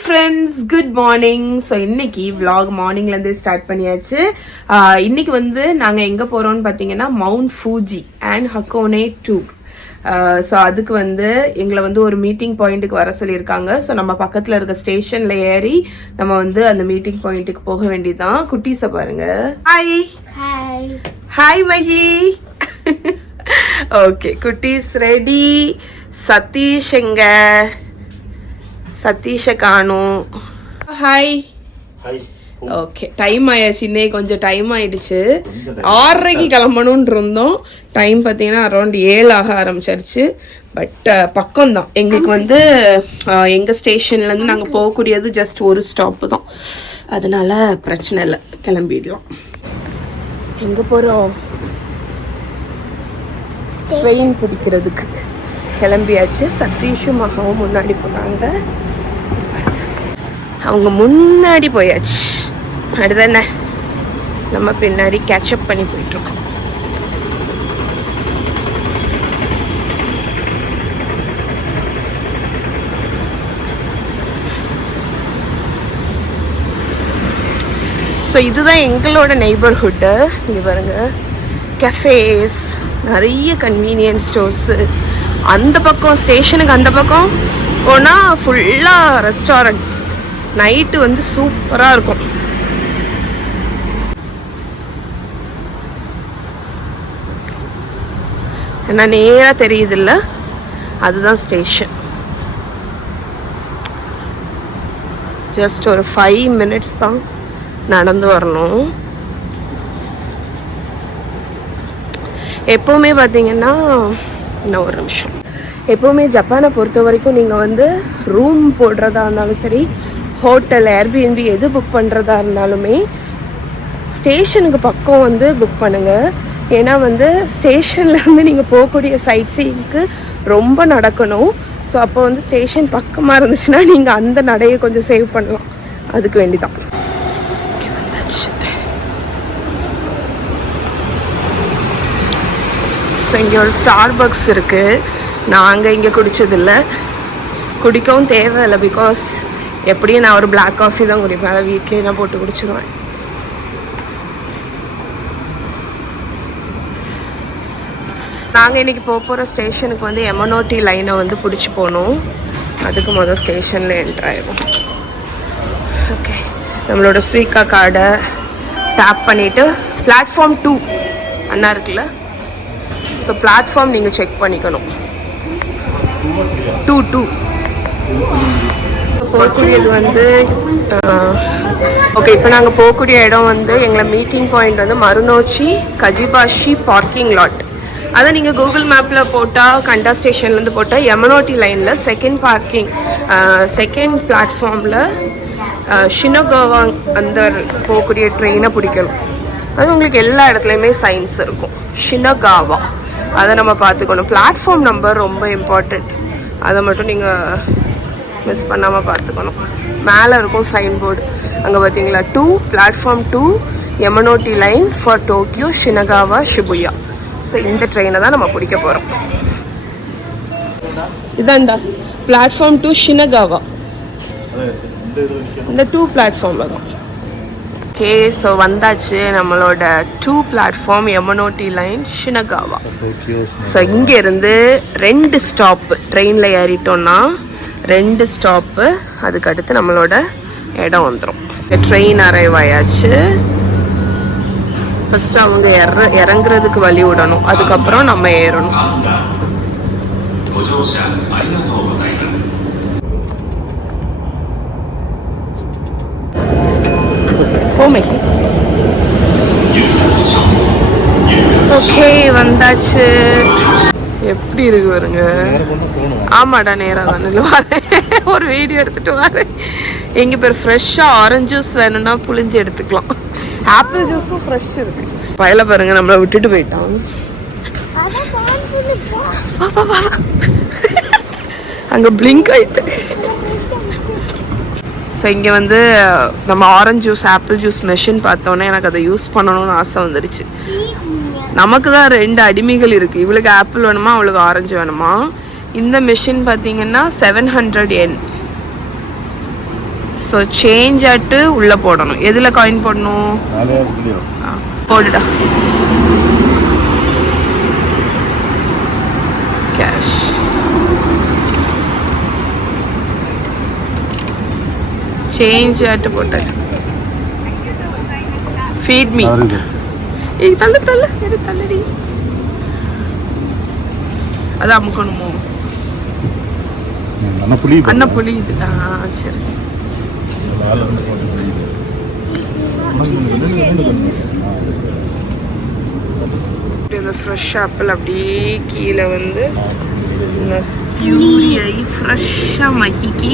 Friends, good morning. So இன்னைக்கு vlog மார்னிங்லேருந்தே start பண்ணியாச்சு. இன்னைக்கு வந்து நாங்கள் எங்கே போகிறோம்னு பார்த்தீங்கன்னா mount Fuji and Hakone tour. So அதுக்கு வந்து எங்களை வந்து ஒரு மீட்டிங் பாயிண்ட்டுக்கு வர சொல்லியிருக்காங்க. ஸோ நம்ம பக்கத்தில் இருக்க ஸ்டேஷனில் ஏறி நம்ம வந்து அந்த மீட்டிங் பாயிண்ட்டுக்கு போக வேண்டியதுதான். குட்டீஸை பாருங்க. Hi hi Mahi. ஓகே, குட்டீஸ் ரெடி. சதீஷ் எங்க? சதீஷை காணும். ஹாய். ஓகே, டைம் ஆயாச்சு. இன்னைக்கு கொஞ்சம் டைம் ஆயிடுச்சு. 6:30 கிளம்பணும்னு இருந்தோம். டைம் பார்த்தீங்கன்னா அரௌண்ட் 7 ஆக ஆரம்பிச்சிருச்சு. பட் பக்கம்தான் எங்களுக்கு வந்து எங்கள் ஸ்டேஷன்லேருந்து நாங்கள் போகக்கூடியது ஜஸ்ட் ஒரு ஸ்டாப்பு தான். அதனால பிரச்சனை இல்லை, கிளம்பிடலாம். எங்கே போகிறோம்? ட்ரெயின் பிடிக்கிறதுக்கு கிளம்பியாச்சு. சதீஷும் மகாவும் முன்னாடி போனாங்க. அவங்க முன்னாடி போயாச்சு. அடுத்தானே நம்ம பின்னாடி கேட்சப் பண்ணி போயிட்டோம். ஸோ இதுதான் எங்களோட நெய்பர்ஹுட்டு. இங்கே பாருங்க, கஃபேஸ், நிறைய கன்வீனியன்ஸ் ஸ்டோர்ஸு. அந்த பக்கம் ஸ்டேஷனுக்கு அந்த பக்கம் போனால் ஃபுல்லாக ரெஸ்டாரண்ட்ஸ். நைட்டு வந்து சூப்பராக இருக்கும். என்ன நேராக தெரியுதுல்ல, அதுதான் ஸ்டேஷன். ஜஸ்ட் ஒரு 5 minutes தான் நடந்து வரணும். எப்போவுமே பார்த்தீங்கன்னா, இன்னும் ஒரு நிமிஷம், எப்போவுமே ஜப்பானை பொறுத்த வரைக்கும் நீங்கள் வந்து ரூம் போடுறதா இருந்தாலும் சரி, ஹோட்டல், ஏர்பிஎன்பி எது புக் பண்ணுறதா இருந்தாலுமே ஸ்டேஷனுக்கு பக்கம் வந்து புக் பண்ணுங்கள். ஏன்னா வந்து ஸ்டேஷன்லேருந்து நீங்கள் போகக்கூடிய சைட் சீயிங்க்கு ரொம்ப நடக்கணும். ஸோ அப்போ வந்து ஸ்டேஷன் பக்கமாக இருந்துச்சுன்னா நீங்கள் அந்த நடையை கொஞ்சம் சேவ் பண்ணலாம். அதுக்கு வேண்டிதான். ஸோ இங்கே ஒரு ஸ்டார்பக்ஸ் இருக்குது. நாங்கள் இங்கே குடித்ததில்லை, குடிக்கவும் தேவையில்லை. பிகாஸ் எப்படியும் நான் ஒரு பிளாக் காஃபி தான் குடிப்பேன். அதை வீட்லேயே நான் போட்டு குடிச்சிடுவேன். நாங்கள் இன்றைக்கி போகிற ஸ்டேஷனுக்கு வந்து எமனோட்டி லைனை வந்து பிடிச்சி போகணும். அதுக்கு முதல் ஸ்டேஷனில் என்ட்ராயிடும். ஓகே, நம்மளோட ஸ்வீக்கா கார்டை டேப் பண்ணிவிட்டு பிளாட்ஃபார்ம் 2 அண்ணா இருக்குல்ல, ஸோ பிளாட்ஃபார்ம் நீங்கள் செக் பண்ணிக்கணும். 2 போகக்கூடியது வந்து ஓகே. இப்போ நாங்கள் போகக்கூடிய இடம் வந்து எங்களை மீட்டிங் பாயிண்ட் வந்து மருநோச்சி கஜிபாஷி பார்க்கிங் லாட். அதை நீங்கள் கூகுள் மேப்பில் போட்டால், கண்டா ஸ்டேஷன்லேருந்து போட்டால் எமனோட்டி லைனில் செகண்ட் பிளாட்ஃபார்மில் ஷினோகாவா அந்த போகக்கூடிய ட்ரெயினை பிடிக்கணும். அது உங்களுக்கு எல்லா இடத்துலையுமே சைன்ஸ் இருக்கும், ஷினோகாவா. அதை நம்ம பார்த்துக்கணும். பிளாட்ஃபார்ம் நம்பர் ரொம்ப இம்பார்ட்டண்ட். அதை மட்டும் நீங்கள் மிஸ் பண்ணாமல் பார்த்துக்கணும். மேலே இருக்கும் சைன் போர்டு, அங்கே பார்த்தீங்களா, 2 platform 2 Yamanote line for Tokyo Shinagawa Shibuya. So இந்த ட்ரெயினை தான் நம்ம பிடிக்க போகிறோம். இதாண்டா பிளாட்ஃபார்ம் 2 ஷினகாவா. இந்த 2 பிளாட்ஃபார்மில் தான். ஓகே, ஸோ வந்தாச்சு நம்மளோட 2 பிளாட்ஃபார்ம் எமனோட்டி லைன் ஷினகாவா. ஸோ இங்கேருந்து 2 ஸ்டாப்பு ட்ரெயினில் ஏறிட்டோன்னா 2 ஸ்டாப்பு. அதுக்கு அடுத்து நம்மளோட இடம் வந்துடும். ட்ரெயின் அரைவ் ஆயாச்சு. ஃபஸ்ட்டு அவங்க இறங்குறதுக்கு வழி விடணும், அதுக்கப்புறம் நம்ம ஏறணும். ஓகே, வந்தாச்சு. எப்படி இருக்கு பாருங்க. ஆமாடா, நேராக தானே வரேன். ஒரு வீடியோ எடுத்துட்டு வரேன். எங்க பேர் ஃப்ரெஷ்ஷாக ஆரஞ்சு ஜூஸ் வேணும்னா புளிஞ்சு எடுத்துக்கலாம். ஆப்பிள் ஜூஸும் ஃப்ரெஷ் இருக்கு. பயில பாருங்க, நம்மளை விட்டுட்டு போயிட்டான். அங்கே பிளிங்க் ஆயிட்டு. ஸோ இங்கே வந்து நம்ம orange juice, apple juice machine பார்த்தோன்னே எனக்கு அதை யூஸ் பண்ணணும்னு ஆசை வந்துடுச்சு. நமக்கு தான் 2 அடிமைகள் இருக்குது. இவளுக்கு ஆப்பிள் வேணுமா, அவளுக்கு ஆரஞ்சு வேணுமா. இந்த மெஷின் பார்த்தீங்கன்னா 700 yen. ஸோ சேஞ்ச் ஆட்டு உள்ளே போடணும். எதில் காயின் போடணும்? போடுடா. கேஷ். சேஞ்ச் ஆட்டு போட்டார். Feet me. ஏய் தள்ளு தள்ளு எடு தள்ளுடி. அது அமுக்கணுமோ? அண்ணா புளி இது. சரி சரி. இந்த ஃப்ரெஷ் ஆப்பிள் அப்படியே கீழே வந்து பியூரி ஆகி ஃப்ரெஷ்ஷாக மகிக்கி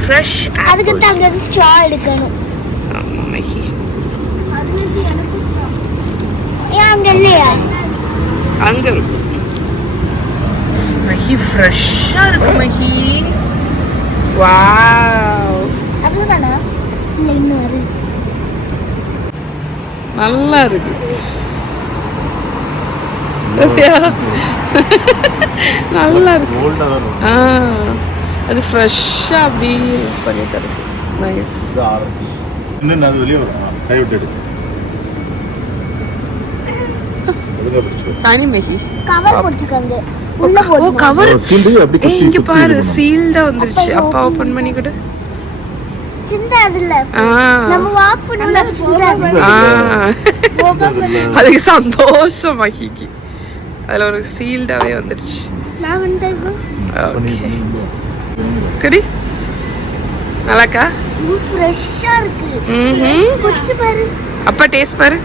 ஃப்ரெஷ். அதுக்கு தாங்க ஸ்ட்ரா எடுக்கணும். ஆமாம் மகி. அங்கே இல்லையா? அங்கே மகி ஃப்ரெஷ்ஷாக இருக்கு மகி. வாவ். அவ்வளோதானா? இல்லை இன்னும் வருது. நல்லா இருக்கு. நல்லா இருக்கு. அது ஃப்ரெஷ்ஷா அப்படி பண்ணி தருது. நைஸ். இன்னும் அது வெளியே வரும். கை விட்டு எடுத்து சானி மெஹி கவர் போட்டுருக்காங்க. உள்ள ஓ கவர். இங்க பாரு சீல்டா வந்துருச்சு. அப்பா ஓபன் பண்ணி கொடு. சின்ன அதுல நம்ம வாக் பண்ணல சின்ன. அதுக்கு சந்தோஷம் மகிக்கு. அதுல ஒரு சீல்டாவே வந்துருச்சு. நான் வந்தேன். கடி நல்லாக்கா? இது ஃப்ரெஷ்ஷா இருக்கு. குடிச்சு பாரு. அப்பா டேஸ்ட் பாரு.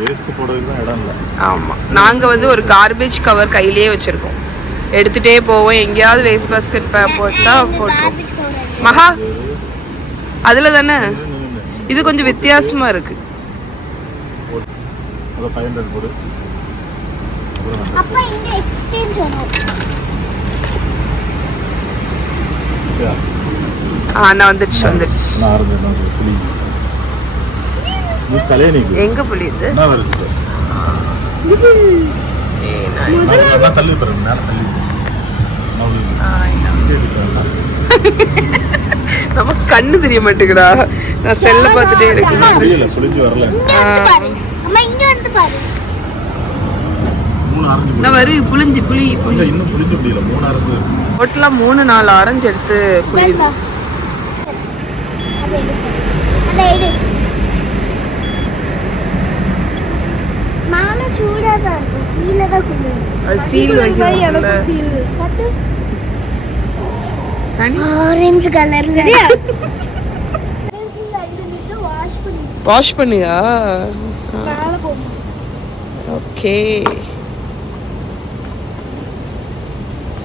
வேஸ்ட் போடுறதுக்கு தான் இடம் இல்ல. ஆமா நாங்க வந்து ஒரு கார்பேஜ் கவர் கையிலேயே வச்சிருக்கோம். எடுத்துட்டே போவோம். எங்கேயாவது வேஸ்ட் பாஸ்கெட் போட்டா போட்டுரும். மகா அதுல தானே. இது கொஞ்சம் வித்தியாசமா இருக்கு. அத 500 போடு. அப்பா இங்க எக்ஸ்சேஞ்ச் வரும். நான் வந்துருச்சு. நான் ஆரம்பிச்சேன் புளி. நீ தலைய எங்க புளி இது? நான் வருது. நான் தள்ளி போறேன். நான் தள்ளி. நமக்கு கண்ணு தெரிய மாட்டேங்குடா. நான் செல்ல பார்த்துட்டே இருக்கேன். புரியல புளிஞ்சு வரல. அம்மா இங்க வந்து பாரு. மூணு ஆரஞ்சு. நான் வரு புளிஞ்சு புளி புளி. இன்னும் புளிஞ்ச முடியல. மூணு ஆரஞ்சு. டோட்டலா 3-4 ஆரஞ்சு எடுத்து புளியுது. அத எடு. மாமா சூடா தான் இருக்கு. கீழ தான் குளு. அது சீல் வைக்கணும். எனக்கு சீல். பட்டு தனி ஆரஞ்சு கலர். சரியா? வாஷ் பண்ணியா? மேல போ. ஓகே.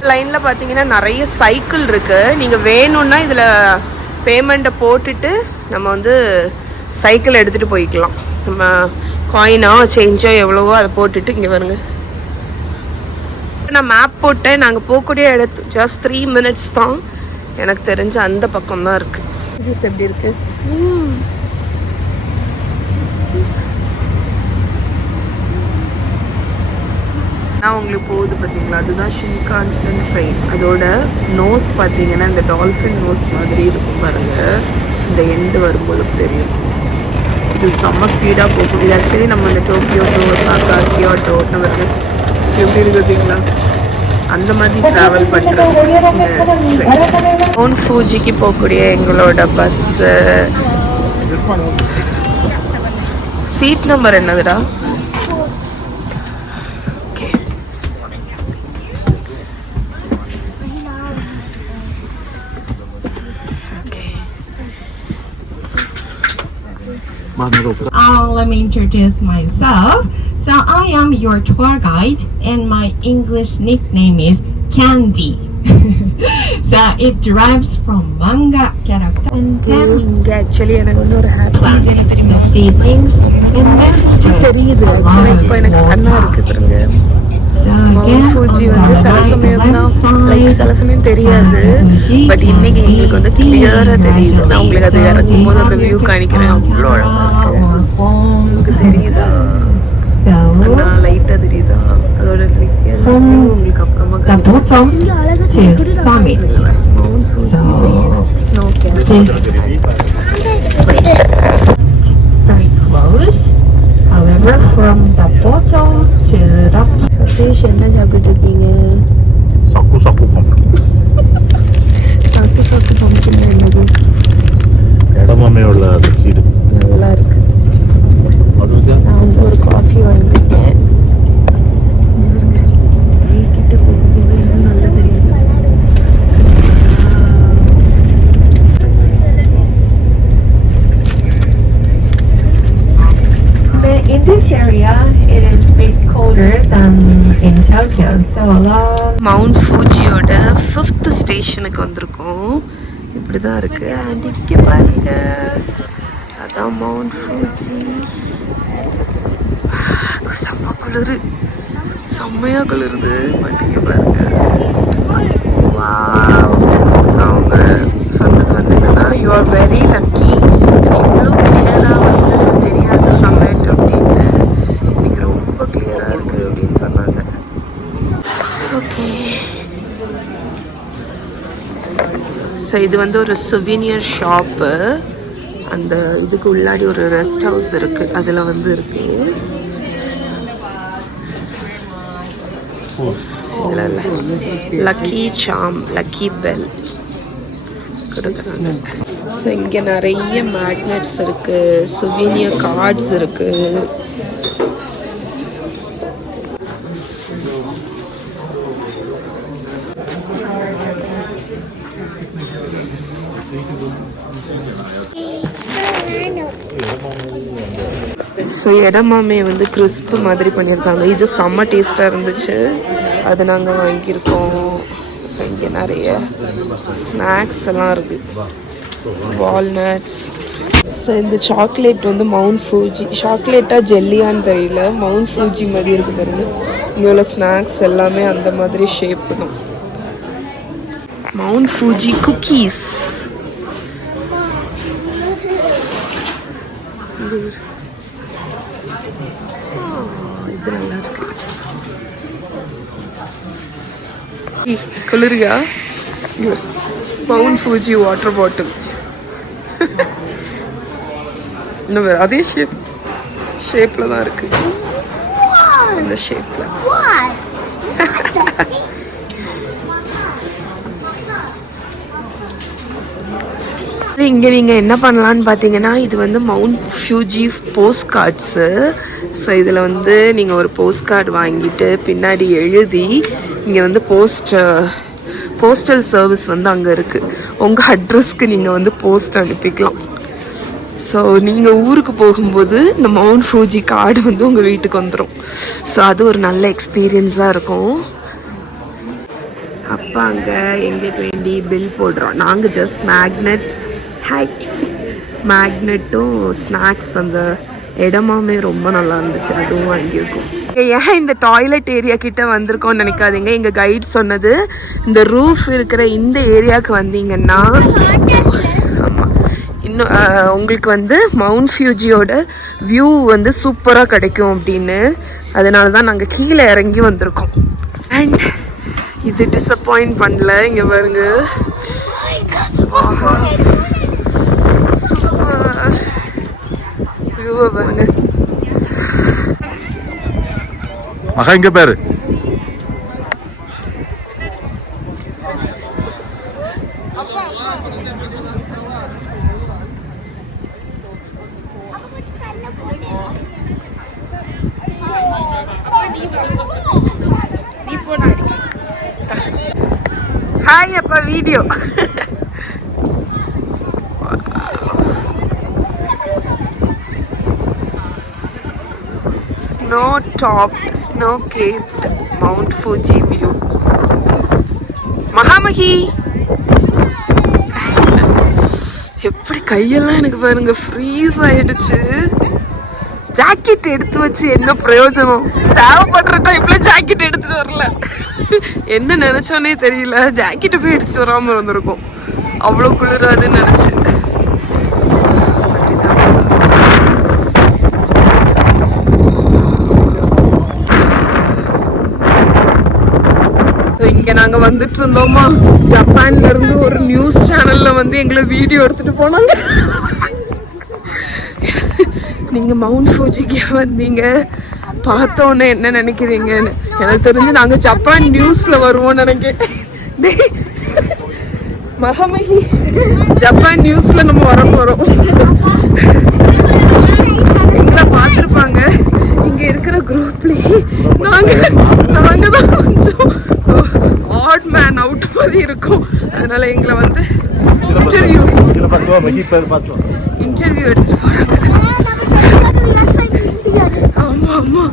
லைன்ல பாத்தீங்கன்னா நிறைய சைக்கிள் இருக்கு. நீங்க வேணும்னா இதுல பேமெண்ட்டை போட்டுட்டு நம்ம வந்து சைக்கிள் எடுத்துட்டு போய்க்கலாம். நம்ம காயினோ சேஞ்சோ எவ்வளவோ அதை போட்டுட்டு இங்கே வருங்க. நான் மேப் போட்டேன். நாங்கள் போகக்கூடிய இடத்து ஜஸ்ட் 3 minutes தான். எனக்கு தெரிஞ்ச அந்த பக்கம் தான் இருக்கு. ஜூஸ் எப்படி இருக்கு? நான் உங்களுக்கு போகுது பார்த்தீங்களா? அதுதான் ஷின்கான்சன் ட்ரெயின். அதோட நோஸ் பார்த்தீங்கன்னா இந்த டால்ஃபின் நோஸ் மாதிரி இருக்கும் பாருங்க. இந்த எண்டு வரும்போது தெரியும். இது செம்ம ஸ்பீடாக போகும். இது ஆக்சுவலி நம்ம இந்த டோக்கியோ டு ஒசாகா கியோட்டோ வருது. எப்படி இருக்கு பார்த்தீங்களா? அந்த மாதிரி ட்ராவல் பண்ணுறது. மவுண்ட் ஃபூஜிக்கு போகக்கூடிய எங்களோட பஸ்ஸு. சீட் நம்பர் என்னதுடா? Okay. Let me introduce myself. So I am your tour guide and my English nickname is Candy. So it derives from manga character. இங்கே ஆக்சுவலி எனக்கு வந்து ஒரு ஹாப்பி இது தெரியுமா? தெரியுது ஆக்சுவலி. இப்போ எனக்கு கண்ணா இருக்கு பாருங்க. மவுண்ட் ஃபூஜி வந்து சில சமயம் தான் லைக் சில சமயம் தெரியாது. பட் இன்னைக்கு எங்களுக்கு வந்து கிளியராக தெரியுது. நான் உங்களுக்கு அது இறக்கும் போது அந்த வியூ காணிக்கிறேன். அவ்வளோ அழகாக இருக்கு. உங்களுக்கு தெரியுதா? லைட்டாக தெரியுதா? அதோட வியூ உங்களுக்கு அப்புறமா காணிக்கிறேன். to summit. So this very close. However, from the bottom to the Satish என்ன சாப்பிட்டு இருக்கீங்க? சப்பு சப்பு பம்பு சாக்கு சாக்கு பம்கின் என்னது? இடமாமே உள்ள அந்த சீடு நல்லா இருக்கு. அது வந்து நான் வந்து ஒரு காஃபி வாங்கிட்டேன். கிட்ட போகும்போது இன்னும் நல்லா தெரியுது. in this area, it is a bit colder than in Tokyo. So a lot. Mount ஃபூஜியோட 5th ஸ்டேஷனுக்கு வந்திருக்கோம். இப்படி தான் இருக்கு. அண்ட் இங்கே பாருங்க, அதான் மவுண்ட் ஃபூஜி. செம்ம குளிர், செம்மையா குளிருது. பட் இங்கே பாருங்க, வாவ். ஸோ அவங்க சொன்னது வந்து என்னன்னா, யூ ஆர் வெரி லக்கி, இவ்வளோ கிளியராக வந்து தெரியாது சம்மேட் அப்படின்னு. இன்னைக்கு ரொம்ப கிளியராக இருக்குது அப்படின்னு சொன்னாங்க. ஓகே, ஸோ இது வந்து ஒரு சுவீனியர் ஷாப்பு. அந்த இதுக்கு உள்ளாடி ஒரு ரெஸ்ட் ஹவுஸ் இருக்குது, அதில் வந்து இருக்குது. லக்கி சாம், லக்கி பெல் கொடுக்குறாங்க. ஸோ இங்கே நிறைய மேக்னெட்ஸ் இருக்குது, சுவீனியர் கார்ட்ஸ் இருக்குது. ஸோ இடமாமே வந்து கிறிஸ்பு மாதிரி பண்ணியிருக்காங்க. இது செம்ம டேஸ்ட்டாக இருந்துச்சு, அது நாங்கள் வாங்கியிருக்கோம். இங்கே நிறைய ஸ்நாக்ஸ் எல்லாம் இருக்குது, வால்நட்ஸ். ஸோ இந்த சாக்லேட் வந்து மவுண்ட் ஃபூஜி சாக்லேட்டாக ஜெல்லியான்னு தெரியல, மவுண்ட் ஃபூஜி மாதிரி இருக்கு பாருங்க. இங்கே உள்ள ஸ்நாக்ஸ் எல்லாமே அந்த மாதிரி ஷேப் தான். Mount Fuji cookies. இது நல்லா இருக்கு. குளிருகா. Mount Fuji water bottle. இன்னும் வேறு அதே ஷேப்பில் தான் இருக்கு, இந்த ஷேப்பில். இங்கே நீங்கள் என்ன பண்ணலான்னு பார்த்தீங்கன்னா, இது வந்து mount Fuji post cards. So இதில் வந்து நீங்கள் ஒரு போஸ்ட் கார்டு வாங்கிட்டு பின்னாடி எழுதி இங்கே வந்து போஸ்டல் சர்வீஸ் வந்து அங்கே இருக்குது. உங்கள் அட்ரஸ்க்கு நீங்கள் வந்து போஸ்ட் அனுப்பிக்கலாம். ஸோ நீங்கள் ஊருக்கு போகும்போது இந்த மவுண்ட் ஃபூஜி கார்டு வந்து உங்கள் வீட்டுக்கு வந்துடும். ஸோ அது ஒரு நல்ல எக்ஸ்பீரியன்ஸாக இருக்கும். அப்போ அங்கே எங்களுக்கு வேண்டி பில் போடுறோம். நாங்கள் ஜஸ்ட் மேக்னெட்டும் ஸ்நாக்ஸ், அந்த இடமாமே ரொம்ப நல்லா இருந்துச்சு, அதுவும் வாங்கியிருக்கோம். ஏன் இந்த டாய்லெட் ஏரியா கிட்ட வந்திருக்கோம்னு நினைக்காதீங்க. எங்கள் கைட் சொன்னது, இந்த ரூஃப் இருக்கிற இந்த ஏரியாவுக்கு வந்தீங்கன்னா ஆமாம், இன்னும் உங்களுக்கு வந்து மவுண்ட் ஃபியூஜியோட வியூ வந்து சூப்பராக கிடைக்கும் அப்படின்னு. அதனால தான் நாங்கள் கீழே இறங்கி வந்திருக்கோம். அண்ட் இது டிசப்பாயிண்ட் பண்ணல. இங்கே பாருங்க, சூப்பர் வியூவை பாருங்க. மகா இங்க பேரு ஹாய் அப்பா, video. snow-topped, snow-capped Mount Fuji view. மகாமகி எப்படி கையெல்லாம் எனக்கு பாருங்க ஃப்ரீஸ் ஆயிடுச்சு. ஜாக்கெட் எடுத்து வச்சு என்ன பிரயோஜனம்? தேவைப்படுற டைம்ல ஜாக்கெட் எடுத்துட்டு வரல. என்ன நினைச்சோன்னே தெரியல, ஜாக்கெட்டை போய் எடுத்துட்டு வராம வந்திருக்கோம். அவ்வளோ குளிராதுன்னு நினைச்சு. இங்க நாங்க வந்துட்டு இருந்தோமா, ஜப்பான்ல இருந்து ஒரு நியூஸ் சேனல்ல வந்து எங்களை வீடியோ எடுத்துட்டு போனாங்க. நீங்க மவுண்ட் ஃபூஜிக்கு வந்தீங்க, பார்த்தோன்னே என்ன நினைக்கிறீங்கன்னு எனக்கு தெரிஞ்சு நாங்க ஜப்பான் நியூஸ்ல வருவோம்னு நினைக்கிறேன். மகமகி ஜப்பான் நியூஸ்ல நம்ம வர போறோம். எங்களை பார்த்துருப்பாங்க இங்க இருக்கிற குரூப்லயே. நாங்க தான் கொஞ்சம் ஆட் மேன் அவுட் மாதிரி இருக்கும். அதனால எங்களை வந்து இன்டர்வியூ எடுத்துட்டு போறாங்க. ஆமா ஆமா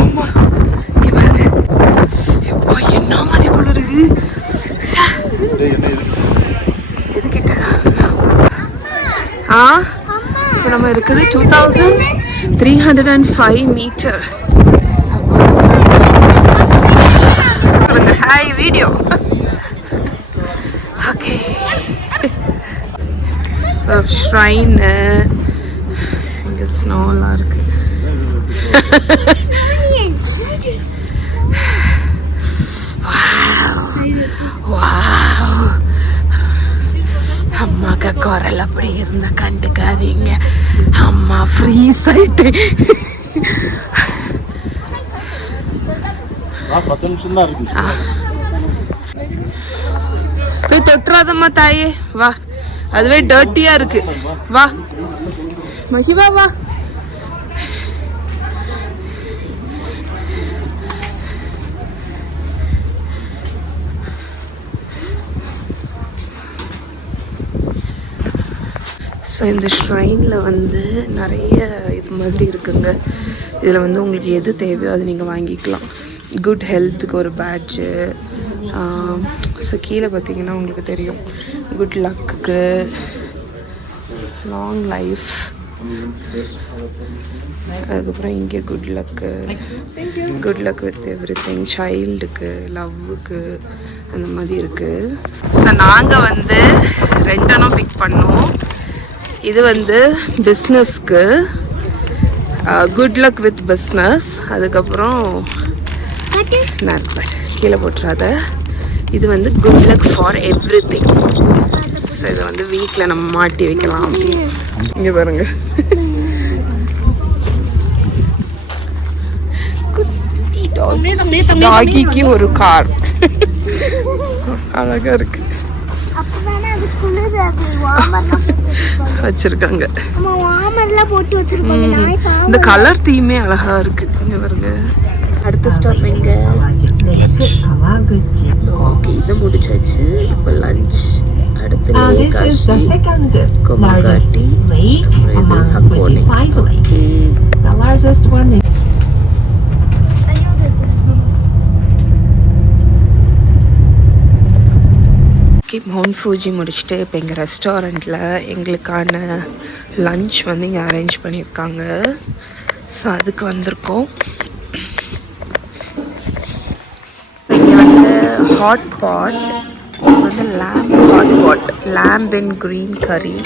ஆமா, இங்க பாருங்க. எப்பா என்ன மாதிரி குளிருக்கு. எதுக்கிட்ட இப்போ நம்ம இருக்குது 2305 மீட்டர். Hi video. Okay, so shrine இங்கே ஸ்னோலாம் இருக்கு. அம்மாக்கு குரல் அப்படி இருந்தா கண்டுக்காதீங்க, அம்மா ஃப்ரீஸ் ஆயிட்டு. 10 நிமிஷம் தான் இருக்கு. போய் தொட்டுறாதம்மா தாயே, வா. அதுவே டர்ட்டியா இருக்கு. வா மகிவா வா. ஸோ இந்த ஷ்ரைனில் வந்து நிறைய இது மாதிரி இருக்குங்க. இதில் வந்து உங்களுக்கு எது தேவையோ அது நீங்கள் வாங்கிக்கலாம். குட் ஹெல்த்துக்கு ஒரு பேட்ஜு. ஸோ கீழே பார்த்தீங்கன்னா உங்களுக்கு தெரியும், குட் லக்குக்கு, லாங் லைஃப், அதுக்கப்புறம் இங்கே good luck with everything, சைல்டுக்கு, லவ்வுக்கு, அந்த மாதிரி இருக்குது. ஸோ நாங்கள் வந்து 2 பிக் பண்ணோம். இது வந்து பிஸ்னஸ்க்கு, குட் லக் வித் பிஸ்னஸ். அதுக்கப்புறம் கீழே போட்டுறாத. இது வந்து good luck for every thing. So இதை வந்து வீட்டில் நம்ம மாட்டி வைக்கலாம். இங்கே பாருங்க, குட்டி டாகிக்கு ஒரு கார் அழகா இருக்கு வச்சிருக்காங்க. இந்த கலர் தீமே அழகா இருக்கு. இங்க பாருங்க. அடுத்த ஸ்டாப் எங்க? ஓகே, இது முடிச்சாச்சு. இப்போ லஞ்ச். அடுத்து லேகாஷி, கொமகாட்டி, இது ஹக்கோனே. ஓகே, மவுண்ட் ஃபூஜி முடிச்சுட்டு இப்போ எங்கள் ரெஸ்டாரண்ட்டில் எங்களுக்கான லஞ்ச் வந்து இங்கே அரேஞ்ச் பண்ணியிருக்காங்க. ஸோ அதுக்கு வந்திருக்கோம். இங்கே வந்து ஹாட் பாட், இது வந்து hot pot, lamb and green curry,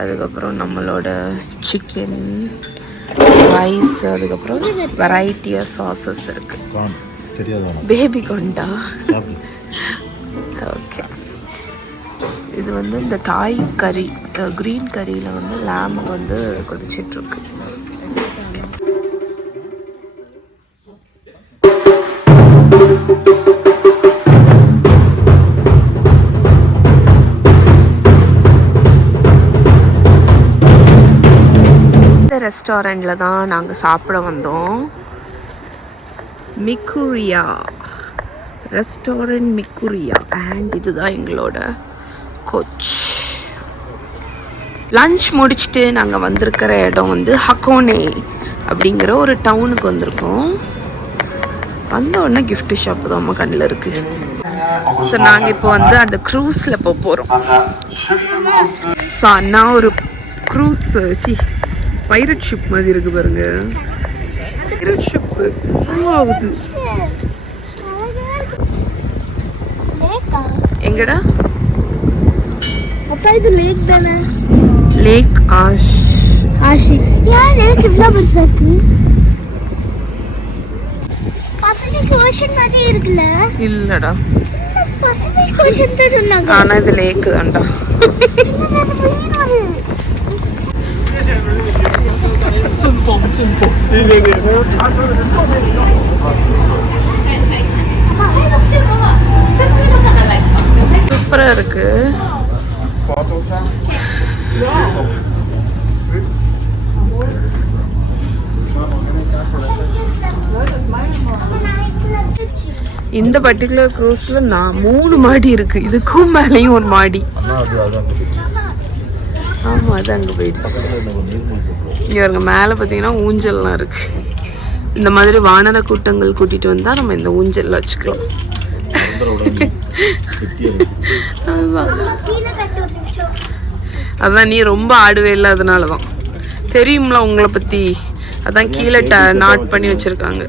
அதுக்கப்புறம் நம்மளோட சிக்கன், ரைஸ், அதுக்கப்புறம் வெரைட்டியாக சாஸஸ் இருக்குது. பேபி கொண்டா. ஓகே, இது வந்து இந்த தாய் கறி, க்ரீன் கறியில் வந்து லேம் வந்து கொதிச்சிட்ருக்கு. இந்த ரெஸ்டாரண்ட்டில் தான் நாங்கள் சாப்பிட வந்தோம். மிக்குரியா ரெஸ்டாரண்ட், மிக்குரியா. அண்ட் இதுதான் எங்களோட கோச். லஞ்ச் முடிச்சுட்டு நாங்கள் வந்திருக்கிற இடம் வந்து ஹக்கோனே அப்படிங்கிற ஒரு டவுனுக்கு வந்திருக்கோம். வந்த உடனே கிஃப்ட் ஷாப்பு தான் நம்ம கண்ணில் இருக்குது. ஸோ நாங்கள் இப்போ வந்து அந்த க்ரூஸில் போகிறோம். ஸோ அண்ணா ஒரு க்ரூஸ் பைரட் ஷிப் மாதிரி இருக்கு பாருங்க. பைரட் ஷிப்பு ஆகுது. எங்கடா? அப்பா இது லேக் தானே? லேக் ஆஷி. ஏன் லேக் இவ்வளோ பெருசா இருக்கு? பசங்க பசிபிக் ஓஷன் மாதிரி இருக்குல்ல? இல்லடா, பசிபிக் ஓஷன் தான் சொன்னாங்க. ஆனா இது லேக் தான்டா. சூப்பரா இருக்கு. இந்த பர்டிகுலர் க்ரூஸ்ல நான் 3 மாடி இருக்கு. இதுக்கும் மேலேயும் ஒரு மாடி. ஆமா, அது அங்க போயிடுச்சு. இங்க பாருங்க, மேல பாத்தீங்கன்னா ஊஞ்சல்லாம் இருக்கு. இந்த மாதிரி வானர கூட்டங்கள் கூட்டிட்டு வந்தா நம்ம இந்த ஊஞ்சல்ல வச்சுக்கலாம். அதான் நீ ரொம்ப ஆடுவே இல்லை, அதனாலதான் தெரியும்ல உங்களை பத்தி. அதான் கீழே நாட் பண்ணி வச்சிருக்காங்க.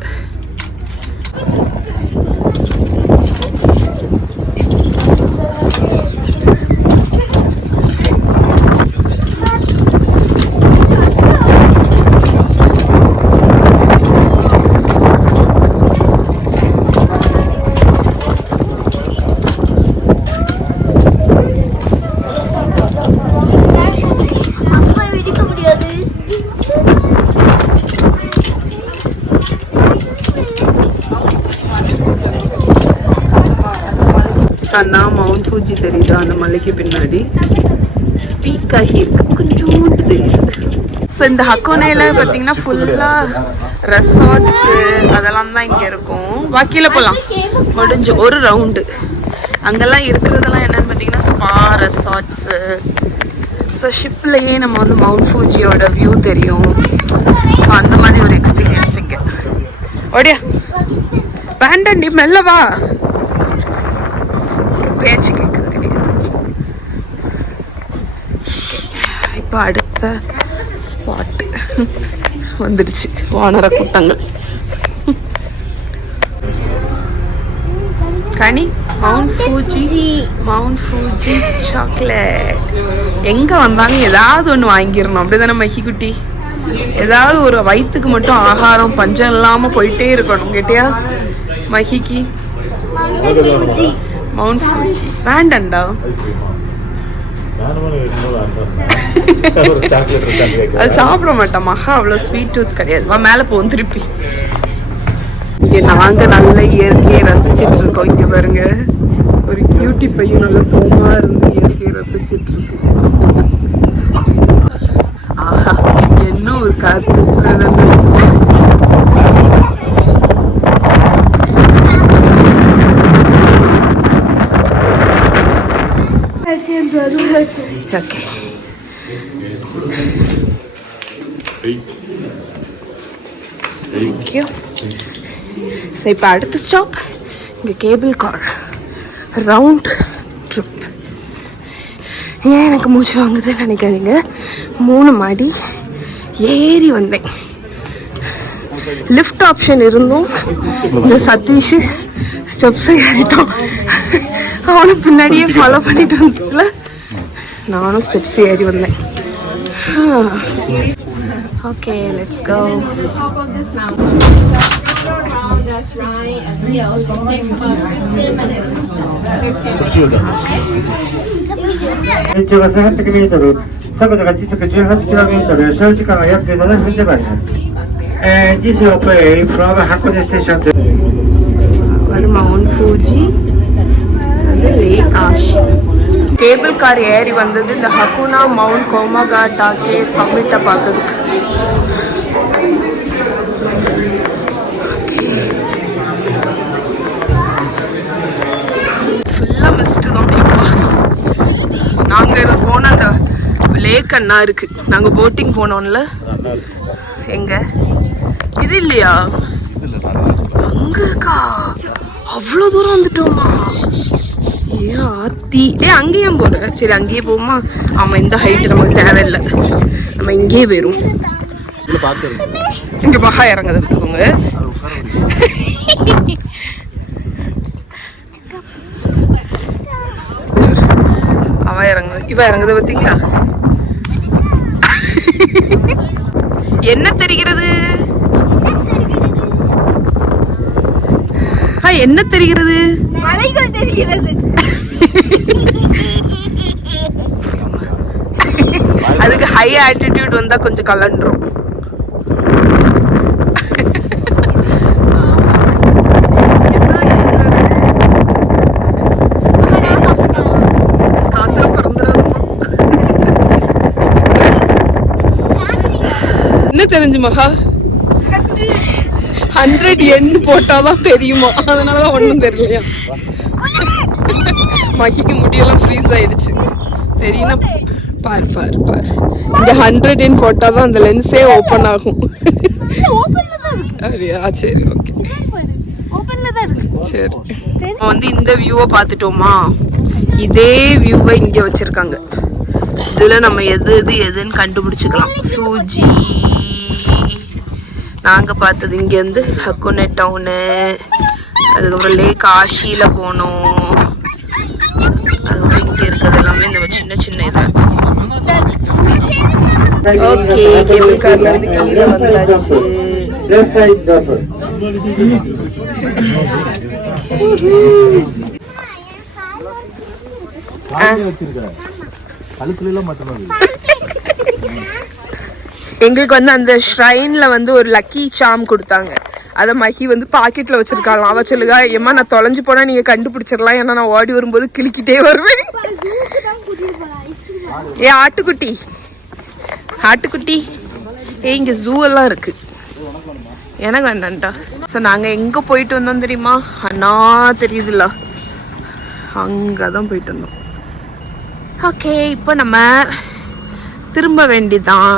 சன்னா மவுண்ட் ஃபூஜி தெரியுதா அந்த மலைக்கு பின்னாடி? பீக்காகி இருக்கு, கொஞ்சோண்டு தெரியுது. ஸோ இந்த ஹக்கோனேல பார்த்தீங்கன்னா ஃபுல்லாக ரெசார்ட்ஸு அதெல்லாம் தான் இங்கே இருக்கும். வாக்கில போகலாம் முடிஞ்சு ஒரு ரவுண்டு. அங்கெல்லாம் இருக்கிறதெல்லாம் என்னென்னு பார்த்தீங்கன்னா ஸ்பா ரெசார்ட்ஸு. ஸோ ஷிப்லேயே நம்ம வந்து மவுண்ட் ஃபூஜியோட வியூ தெரியும். ஸோ அந்த மாதிரி ஒரு எக்ஸ்பீரியன்ஸ் இங்கே. ஓடியா வேண்டாண்டி, மெல்ல வா. பேச்சு கேட்குறது கிடையாது. இப்போ அடுத்த ஸ்பாட்டு வந்துடுச்சு, வானர கூட்டங்கள். கனி மவுண்ட் ஃபூஜி சாக்லேட். எங்கே வந்தாங்க ஏதாவது ஒன்று வாங்கிடணும், அப்படிதானே மஹி குட்டி? ஏதாவது ஒரு வயிற்றுக்கு மட்டும் ஆகாரம் பஞ்சம் இல்லாமல் போயிட்டே இருக்கணும். கேட்டியா மஹிக்கு? Mount Fuji வேண்டாண்டா. அது சாப்பிட மாட்டேன் மகா, அவ்வளோ ஸ்வீட் டூத் கிடையாது. வா மேலே போவோம் திருப்பி. இங்கே நாங்கள் நல்ல இயற்கையை ரசிச்சுட்டு இருக்கோம். இங்கே பாருங்க, ஒரு கியூட்டி பையன் நல்ல சோமா இருந்து இயற்கையை ரசிச்சுட்டு இருக்கோம். ஆஹா, என்ன ஒரு காத்து. Okay. Thank you. So இப்போ அடுத்த ஸ்டாப் இங்கே கேபிள் கார் ரவுண்ட் ட்ரிப். ஏன் எனக்கு மூச்சு வாங்குதுன்னு நினைக்காதீங்க. 3 மாடி ஏறி வந்தேன். லிஃப்ட் ஆப்ஷன் இருந்தும் இந்த சதீஷ் ஸ்டெப்ஸை ஏறிட்டோம். அவனை பின்னாடியே ஃபாலோ பண்ணிட்டு வந்ததுல நானும் ஸ்டெப்ஸ் ஏறி வந்தேன். ஓகே, லெட்ஸ் கோ.全長が1800メートル、速度が時速18キロメートル、所要時間は約7分であります。This is a way from Hakone Station to Mount Fuji and Lake Ashi. Cable car ஏறி வந்தது இந்த ஹக்குனா மவுண்ட் கோமகாட்டாக்கே சம்மிட்டை பார்க்கறதுக்கு. ஃபுல்லாக மிஸ்ட்டு தான். இப்போ நாங்கள் போன அந்த லேக் அண்ணா இருக்கு, நாங்கள் போட்டிங் போனோம்ல. எங்க இது இல்லையா? அங்க இருக்கா? அவ்வளோ தூரம் வந்துட்டோமா? ஏ ஆத்தி, அங்கேயும் போற. சரி அங்கேயே போமா. ஆமா, இந்த ஹைட் நமக்கு தேவையில்லை, நம்ம இங்கேயே போயிரும். இங்க மகா இறங்குது பார்த்துக்கோங்க. அவ இறங்குது, இவ இறங்குது பார்த்தீங்களா? என்ன தெரிகிறது? என்ன தெரிகிறது? மலைகள் தெரிகிறது. அதுக்கு ஹை ஆல்டிடியூட் வந்தா கொஞ்சம் கலண்டுரும். என்ன தெரிஞ்சு மகா? 100 எண் போட்டாதான் தெரியுமா? அதனாலதான் ஒண்ணும் தெரியலையா? மகிக்கு முடியெல்லாம் ஃப்ரீஸ் ஆயிடுச்சு. தெரியுமா? பார் பார் பார், இந்த 100 எண் போட்டாதான் அந்த லென்ஸே ஓபன் ஆகும். அப்படியா? சரி, ஓகே, சரி. வந்து இந்த வியூவை பார்த்துட்டோமா? இதே வியூவை இங்க வச்சிருக்காங்க. இதுல நம்ம எதுன்னு கண்டுபிடிச்சுக்கலாம். ஃபியூஜி நாங்க பார்த்தது இங்க இருந்து ஹக்குனே டவுனு, அதுக்கப்புறம் லேக் ஆஷியில போனோம். அதுக்கப்புறம் இங்க இருக்கிறது எல்லாமே இந்த சின்ன சின்ன இதா. ஓகே, கேபிள் கார்ல இருந்து கீழே வந்தாச்சு. எங்களுக்கு வந்து அந்த ஷ்ரைன்ல வந்து ஒரு லக்கி சாம் கொடுத்தாங்க. அதை மகி வந்து பாக்கெட்ல வச்சிருக்காங்க. அவ சொல்லுகா, ஏமா நான் தொலைஞ்சு போனா நீங்க கண்டுபிடிச்சிடலாம், ஏன்னா நான் ஓடி வரும்போது கிளிக்கிட்டே வருவேன். ஏ ஆட்டுக்குட்டி, ஆட்டுக்குட்டி, இங்க ஜூ எல்லாம் இருக்கு. எனக்கு வேண்டான்டா. ஸோ நாங்கள் எங்கே போயிட்டு வந்தோம் தெரியுமா? அண்ணா தெரியுதுல்ல, அங்கே போயிட்டு வந்தோம். ஓகே, இப்போ நம்ம திரும்ப வேண்டிதான்.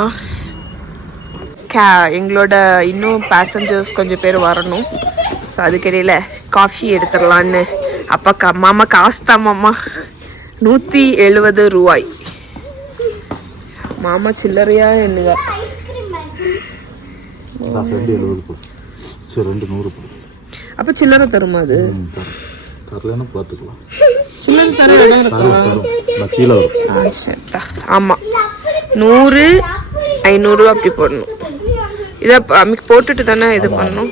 எங்களோட இன்னும் பேசஞ்சர்ஸ் கொஞ்சம் பேர் வரணும். ஸோ அதுக்கிடையில் காஃபி எடுத்துடலான்னு. அப்பா மாமா காசு தான் மாமா, 170 ரூபாய். மாமா சில்லறையா என்னங்க? அப்ப சில்லறை தருமா? அது சில்லறை தர இடம் இருக்கா? ஆமா, 100 500 அப்படி போடணும். இதை போட்டுட்டு தானே இது பண்ணணும்.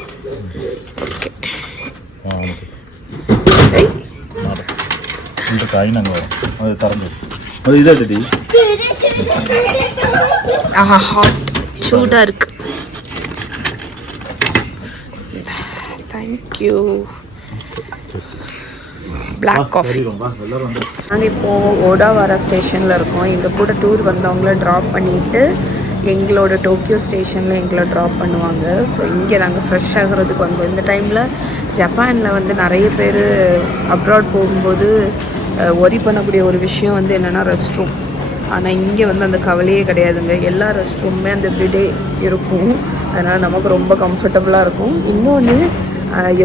ஓகே, சூடா இருக்கு. தேங்க்யூ. Black coffee. நாங்கள் இப்போது ஓடாவாரா ஸ்டேஷனில் இருக்கோம். எங்கள் கூட டூர் வந்தவங்கள ட்ராப் பண்ணிவிட்டு எங்களோட டோக்கியோ ஸ்டேஷனில் எங்களை ட்ராப் பண்ணுவாங்க. ஸோ இங்கே நாங்கள் ஃப்ரெஷ் ஆகிறதுக்கு வந்தோம். இந்த டைமில் ஜப்பானில் வந்து நிறைய பேர் அப்ராட் போகும்போது ஒரி பண்ணக்கூடிய ஒரு விஷயம் வந்து என்னென்னா ரெஸ்ட் ரூம். ஆனால் இங்கே வந்து அந்த கவலையே கிடையாதுங்க. எல்லா ரெஸ்ட் ரூமுமே அந்த பிடே இருக்கும். அதனால் நமக்கு ரொம்ப கம்ஃபர்டபுளாக இருக்கும். இன்னொன்று,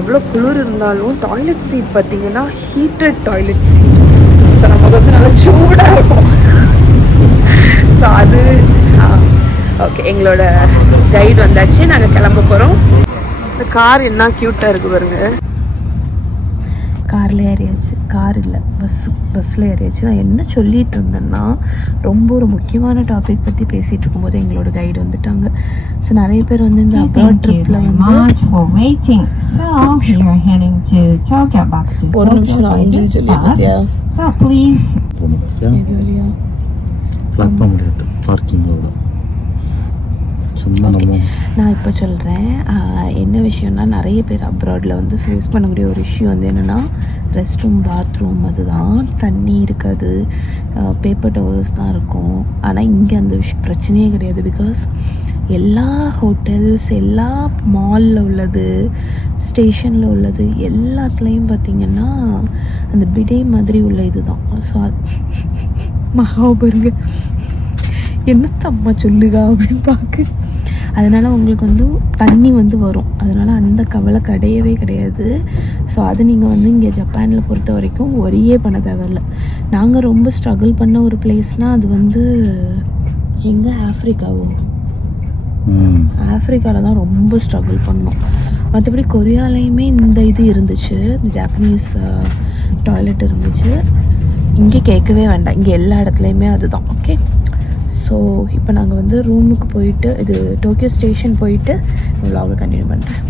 எவ்வளோ குளிர் இருந்தாலும் டாய்லெட் சீட் பார்த்திங்கன்னா ஹீட்டட் டாய்லெட் சீட். ஸோ நமக்கு வந்து நல்லா சூடாக இருக்கும். ஸோ அது ஓகே, எங்களோட கைடு வந்தாச்சு, நாங்கள் கிளம்ப போகிறோம். இந்த கார் என்ன க்யூட்டாக இருக்குது பாருங்க. காரில் ஏறியாச்சு. கார் இல்லை, பஸ்ஸில் ஏறியாச்சு. நான் என்ன சொல்லிகிட்டு இருந்தேன்னா, ரொம்ப ஒரு முக்கியமான டாபிக் பற்றி பேசிகிட்டு இருக்கும்போது எங்களோட கைடு வந்துட்டாங்க. ஸோ நிறைய பேர் வந்து இந்த அப்ராட் ட்ரிப்பில் வந்து ஒரு நிமிஷம் நான் இங்கிலீஷ் சொல்லி பார்த்தியா? நான் இப்போ சொல்கிறேன் என்ன விஷயம்னா, நிறைய பேர் அப்ராடில் வந்து ஃபேஸ் பண்ணக்கூடிய ஒரு விஷயம் வந்து என்னென்னா, ரெஸ்ட் ரூம், பாத்ரூம், அதுதான் தண்ணி இருக்காது, பேப்பர் டவல்ஸ் தான் இருக்கும். ஆனால் இங்கே அந்த பிரச்சனையே கிடையாது. பிகாஸ் எல்லா ஹோட்டல்ஸ், எல்லா மாலில் உள்ளது, ஸ்டேஷனில் உள்ளது எல்லாத்துலேயும் பார்த்திங்கன்னா அந்த பிடே மாதிரி உள்ள இது தான். ஸோ மகாபருங்க என்னத்த அம்மா சொல்லுகா அப்படின்னு பார்க்க. அதனால் உங்களுக்கு வந்து தண்ணி வந்து வரும். அதனால் அந்த கவலை கிடையவே. ஸோ அது நீங்கள் வந்து இங்கே ஜப்பானில் பொறுத்த வரைக்கும் ஒரே பண்ண தேவையில்லை. நாங்கள் ரொம்ப ஸ்ட்ரகிள் பண்ண ஒரு பிளேஸ்னால் அது வந்து எங்கே, ஆஃப்ரிக்காவில் தான் ரொம்ப ஸ்ட்ரகிள் பண்ணோம். மற்றபடி கொரியாலையுமே இந்த இது இருந்துச்சு, இந்த ஜாப்பனீஸ் டாய்லெட் இருந்துச்சு. இங்கே கேட்கவே வேண்டாம், இங்கே எல்லா இடத்துலையுமே அதுதான். ஓகே, ஸோ இப்போ நாங்கள் வந்து ரூமுக்கு போயிட்டு, இது டோக்கியோ ஸ்டேஷன் போயிட்டு விலாகை கண்டினியூ பண்ணுறேன்.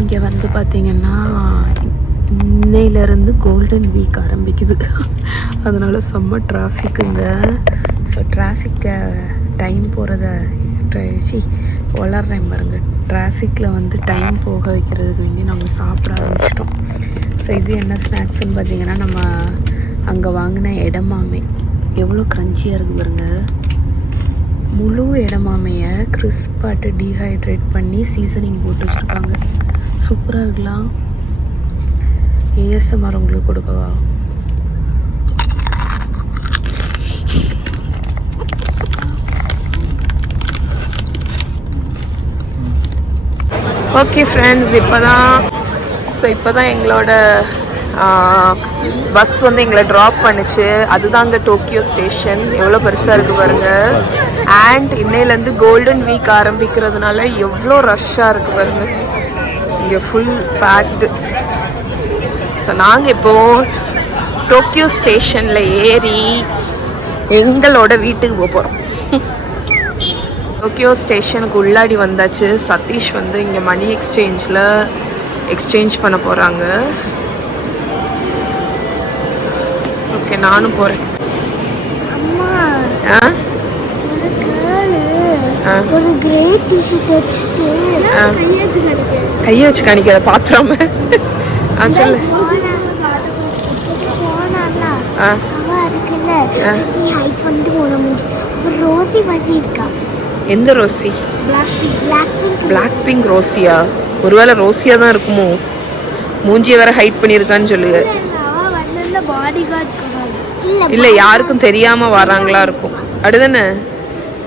இங்கே வந்து பார்த்தீங்கன்னா இன்னையிலேருந்து கோல்டன் வீக் ஆரம்பிக்குது. அதனால செம்ம டிராஃபிக்குங்க. ஸோ டிராஃபிக்கில் டைம் போகிறத வளர்றேன் பாருங்க. டிராஃபிக்கில் வந்து டைம் போக வைக்கிறதுக்கு வேண்டி நாங்கள் சாப்பிட ஆரம்பிச்சிட்டோம். ஸோ இது என்ன ஸ்நாக்ஸ்ன்னு பார்த்தீங்கன்னா நம்ம அங்கே வாங்கின இடமாமே எவ்வளோ க்ரன்ச்சியாக இருக்குது பாருங்க. முழு இடமாமையை கிறிஸ்பாட்டு டீஹைட்ரேட் பண்ணி சீசனிங் போட்டு வச்சுருக்காங்க. சூப்பராக இருக்கலாம். ஏஎஸ்எம்ஆர் உங்களுக்கு கொடுக்கவா? ஓகே ஃப்ரெண்ட்ஸ், இப்போ தான் எங்களோட பஸ் வந்து எங்களை ட்ராப் பண்ணிச்சு. அதுதாங்க டோக்கியோ ஸ்டேஷன். எவ்வளோ பெருசாக இருக்குது பாருங்கள். அண்ட் இன்னையிலேருந்து கோல்டன் வீக் ஆரம்பிக்கிறதுனால எவ்வளோ ரஷ்ஷாக இருக்குது பாருங்கள். இங்கே ஃபுல் பேக்டு. ஸோ நாங்கள் இப்போது டோக்கியோ ஸ்டேஷனில் ஏறி எங்களோட வீட்டுக்கு போக போகிறோம். டோக்கியோ ஸ்டேஷனுக்கு உள்ளாடி வந்தாச்சு. சதீஷ் வந்து இங்கே மணி எக்ஸ்சேஞ்ச் பண்ண போகிறாங்க. ஓகே, நானும் போகிறேன். ஒரு கிரே டி-ஷர்ட் வச்சுட்டு கையை வச்சு காணிக்காத பாத்துறாம. சொல்லு. எந்த ரோசி? Black pink ரோசியா? ஒருவேளை ரோசியா தான் இருக்குமோ? மூஞ்சியை வேற ஹைட் பண்ணியிருக்கான்னு சொல்லுங்க. இல்ல, யாருக்கும் தெரியாம வராங்களா இருக்கும். அப்படிதானே?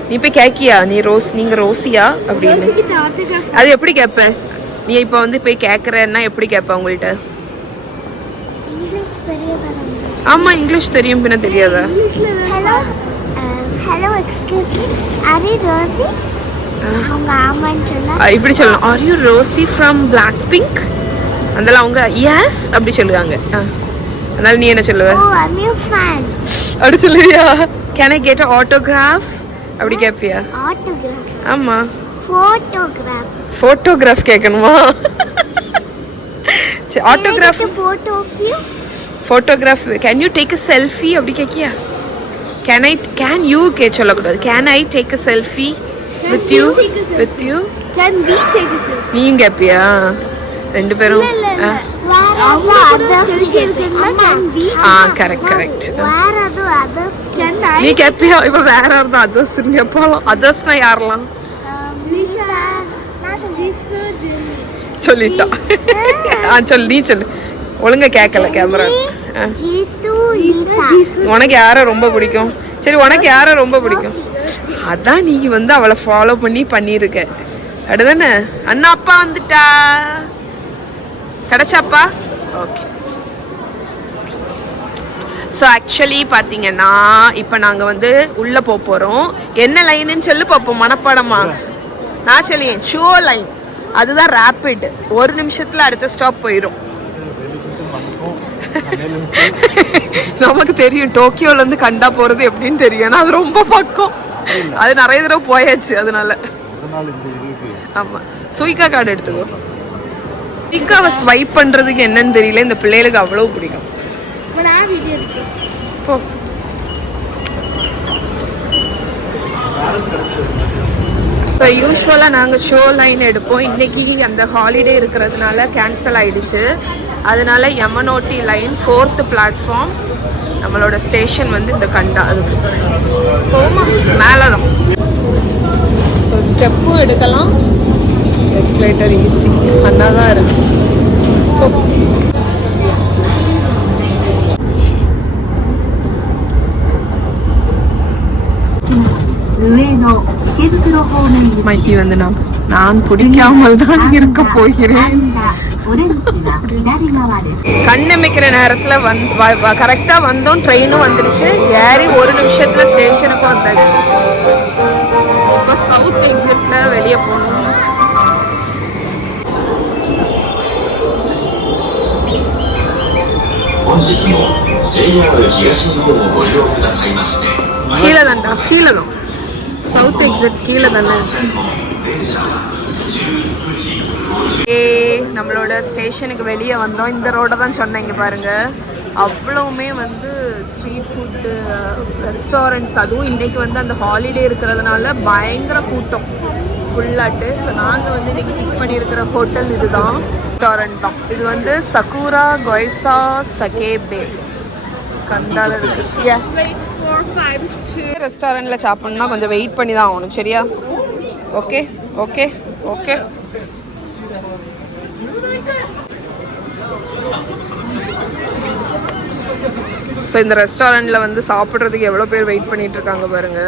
நீ போய் கேக்கியா நீங்க ரோசியா அப்படின்னு? அது எப்படி கேட்பேன்? நீ இப்போ வந்து போய் கேட்குறன்னா எப்படி கேட்பேன் உங்கள்கிட்ட? ஆமா, இங்கிலீஷ் தெரியும், பின்ன தெரியாதா? Hello excuse me, are you Rosie? அவங்க ஆமான்னு சொன்னா இப்படி சொல்லணும். Are you Rosie from Blackpink? அதெல்லாம் அவங்க எஸ் அப்படி சொல்லுவாங்க. அதனால நீ என்ன சொல்லுவ? ஓ, ஐ அம் யுவர் ஃபேன் அப்படி சொல்லுவியா? Can I get an autograph அப்படி கேட்பியா? ஆட்டோகிராஃப்? ஆமா. ஃபோட்டோகிராஃப் கேட்கணுமா? சரி, autograph. Photo of you. Photograph. Can you take a selfie அப்படி கேக்கியா? கேன் யூ சொல்லக்கூடாது. Can I take a selfie with you? Can we take a selfie? நீயும் கேட்பியா? ரெண்டு பேரும். கரெக்ட். நீ கேட்பியா? இப்ப வேற யாரும் அதர்ஸ் கேட்பாலும். அதர்ஸ்னா யாரெல்லாம் சொல்லிட்டா? சொல்லு, நீ சொல்லு. ஒழுங்கா கேட்கல கேமரா. உனக்கு யாரை ரொம்ப பிடிக்கும்? சரி, உனக்கு யாரை ரொம்ப பிடிக்கும்? அதான் நீ வந்து அவளை ஃபாலோ பண்ணிருக்க. அப்படிதானே? அண்ணா அப்பா வந்துட்டா. கிடைச்சாப்பா? ஓகே. ஸோ ஆக்சுவலி பார்த்தீங்கன்னா இப்போ நாங்கள் வந்து உள்ளே போகிறோம். என்ன லைனுன்னு சொல்லி பார்ப்போம். மனப்பாடமா? நான் சொல்லியேன், ஷோ லைன். அதுதான் ரேப்பிட். ஒரு நிமிஷத்தில் அடுத்த ஸ்டாப் போயிடும். நமக்கு தெரியும் டோக்கியோலேருந்து கண்டா போகிறது எப்படின்னு தெரியும். ஏன்னா அது ரொம்ப பக்கம். அது நிறைய தடவை போயாச்சு. அதனால ஆமாம். சுயிகா கார்டு எடுத்துக்கோ. சுயிகாவை ஸ்வைப் பண்ணுறதுக்கு என்னன்னு தெரியல. இந்த பிள்ளைகளுக்கு அவ்வளோ பிடிக்கும். போ. ஸோ யூஸ்வலாக நாங்கள் ஷோ லைன் எடுப்போம். இன்றைக்கி அந்த ஹாலிடே இருக்கிறதுனால கேன்சல் ஆகிடுச்சு. அதனால யமனோட்டி லைன் 4th பிளாட்ஃபார்ம் நம்மளோட ஸ்டேஷன் வந்து இந்த கண்டா. அதுக்கு போமா மேலே தான். ஸோ ஸ்டெப்பும் எடுக்கலாம். எஸ்கலேட்டர் ஈஸி பண்ணா தான் இருக்கு. மகி வந்து நான் பிடிக்காமல் தான் இருக்க போகிறேன். கண்ணமைக்கிற நேரத்துல கரெக்டா வந்தோம். ட்ரெயினும் வந்துடுச்சு. ஏறி ஒரு நிமிஷத்துல ஸ்டேஷனுக்கும் வந்தாச்சு. இப்போ சவுத் எக்ஸிட்ல வெளியே போகணும். கீழே தான்டா, கீழே தான். சவுத் எக்ஸிட் கீழே தானே. நம்மளோட ஸ்டேஷனுக்கு வெளியே வந்தோம். இந்த ரோடை தான் சொன்னேங்க பாருங்க. அவ்வளவுமே வந்து ஸ்ட்ரீட் ஃபுட்டு ரெஸ்டாரண்ட்ஸ், அதுவும் இன்றைக்கி வந்து அந்த ஹாலிடே இருக்கிறதுனால பயங்கர கூட்டம் ஃபுல்லாட்டு. ஸோ நாங்கள் வந்து இன்றைக்கி பிக் பண்ணியிருக்கிற ஹோட்டல் இதுதான், ரெஸ்டாரண்ட் தான். இது வந்து சக்கூரா கொய்சா சகேபே கந்தால இருக்கு. ரெஸ்டாரண்ட்டில் சாப்பிட்ணுன்னா கொஞ்சம் வெயிட் பண்ணி தான் ஆகணும், சரியா? Okay okay okay. ஸோ இந்த ரெஸ்டாரண்ட்டில் வந்து சாப்பிட்றதுக்கு எவ்வளோ பேர் வெயிட் பண்ணிட்டு இருக்காங்க பாருங்க.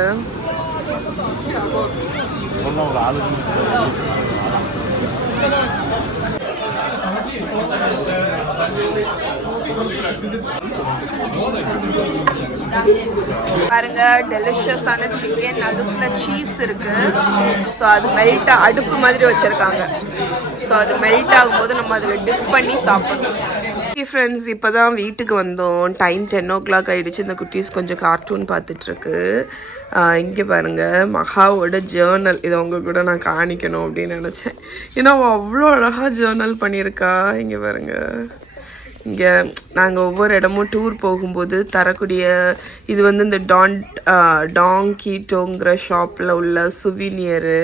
பாருங்க, டெலிஷியஸான சிக்கன், நடுவில் சீஸ் இருக்கு. ஸோ அது மெல்ட் அடுப்பு மாதிரி வச்சிருக்காங்க. ஸோ அது மெல்ட் ஆகும்போது நம்ம அதில் டிப் பண்ணி சாப்பிடணும். ஃப்ரெண்ட்ஸ், இப்போ தான் வீட்டுக்கு வந்தோம். டைம் 10 o'clock ஆகிடுச்சு. இந்த குட்டீஸ் கொஞ்சம் கார்ட்டூன் பார்த்துட்ருக்கு. இங்கே பாருங்கள், மகாவோட ஜேர்னல். இதை உங்க கூட நான் காணிக்கணும் அப்படின்னு நினச்சேன். ஏன்னா அவ்வளோ அழகாக ஜேர்னல் பண்ணியிருக்கா. இங்கே பாருங்கள், இங்கே நாங்கள் ஒவ்வொரு இடமும் டூர் போகும்போது தரக்கூடிய இது வந்து இந்த டாங்கீட்டோங்கிற ஷாப்பில் உள்ள சுவீனியரு.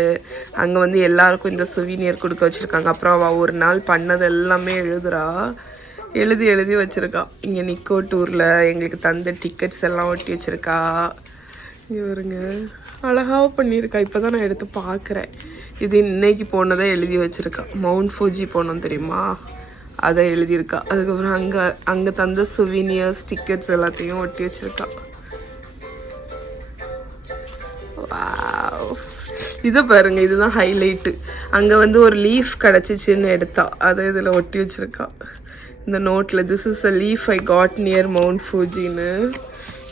அங்கே வந்து எல்லாருக்கும் இந்த சுவீனியர் கொடுக்க வச்சுருக்காங்க. அப்புறம் அவள் ஒரு நாள் பண்ணது எல்லாமே எழுதி வச்சுருக்கா. இங்கே நிக்கோ டூரில் எங்களுக்கு தந்த டிக்கெட்ஸ் எல்லாம் ஒட்டி வச்சுருக்கா. இங்கே வருங்க, அழகாக பண்ணியிருக்கா. இப்போ தான் நான் எடுத்து பார்க்குறேன். இது இன்னைக்கு போனதை எழுதி வச்சுருக்கா. மவுண்ட் ஃபூஜி போனோம் தெரியுமா, அதை எழுதியிருக்கா. அதுக்கப்புறம் அங்கே தந்த சுவீனியர்ஸ் டிக்கெட்ஸ் எல்லாத்தையும் ஒட்டி வச்சுருக்கா. இதை பாருங்க, இதுதான் ஹைலைட்டு. அங்கே வந்து ஒரு லீஃப் கிடச்சிச்சின்னு எடுத்தா, அதை இதில் ஒட்டி வச்சுருக்கா இந்த நோட்டில். This is a leaf I got near mount ஃபூஜின்னு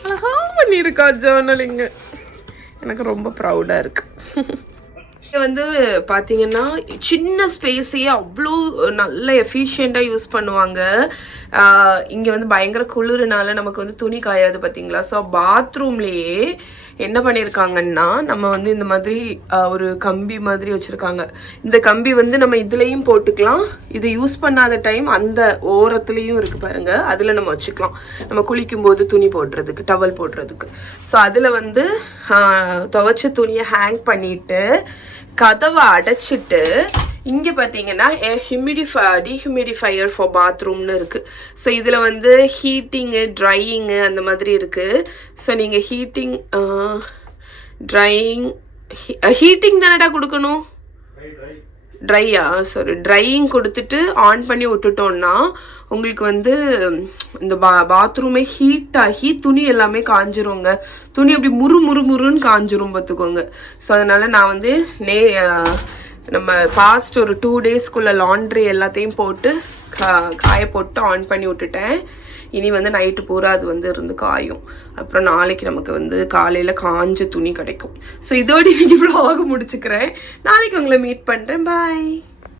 அழகாக பண்ணியிருக்கா ஜேர்னலிங்கு. எனக்கு ரொம்ப ப்ரௌடாக இருக்குது. வந்து பார்த்தீங்கன்னா சின்ன ஸ்பேஸையே அவ்வளோ நல்ல எஃபிஷியண்ட்டாக யூஸ் பண்ணுவாங்க. இங்கே வந்து பயங்கர குளிர்னால நமக்கு வந்து துணி காயாது பார்த்தீங்களா. ஸோ பாத்ரூம்லேயே என்ன பண்ணியிருக்காங்கன்னா, நம்ம வந்து இந்த மாதிரி ஒரு கம்பி மாதிரி வச்சுருக்காங்க. இந்த கம்பி வந்து நம்ம இதுலேயும் போட்டுக்கலாம். இது யூஸ் பண்ணாத டைம் அந்த ஓரத்துலேயும் இருக்குது பாருங்கள், அதில் நம்ம வச்சுக்கலாம். நம்ம குளிக்கும்போது துணி போடுறதுக்கு, டவல் போடுறதுக்கு. ஸோ அதில் வந்து துவைச்ச துணியை ஹேங் பண்ணிவிட்டு கதவை அடைச்சிட்டு இங்கே பார்த்தீங்கன்னா டீஹியூமிடிஃபையர் ஃபார் பாத்ரூம்னு இருக்குது. ஸோ இதில் வந்து ஹீட்டிங்கு, ட்ரையிங்கு அந்த மாதிரி இருக்குது. ஸோ நீங்கள் ஹீட்டிங் தானடா கொடுக்கணும், ட்ரையிங் கொடுத்துட்டு ஆன் பண்ணி விட்டுட்டோன்னா உங்களுக்கு வந்து இந்த பாத்ரூமே ஹீட் ஆகி துணி எல்லாமே காஞ்சிருங்க. துணி அப்படி முறுன்னு காஞ்சிரும் பார்த்துக்கோங்க. ஸோ அதனால் நான் வந்து நம்ம பாஸ்ட் ஒரு 2 daysக்குள்ள லாண்ட்ரி எல்லாத்தையும் போட்டு காய போட்டு ஆன் பண்ணி விட்டுட்டேன். இனி வந்து நைட்டு பூரா அது வந்து இருந்து காயும். அப்புறம் நாளைக்கு நமக்கு வந்து காலையில் காஞ்ச துணி கிடைக்கும். ஸோ இதோடு இன்னைக்கு vlog முடிச்சுக்கிறேன். நாளைக்கு உங்களை மீட் பண்ணுறேன். பாய்.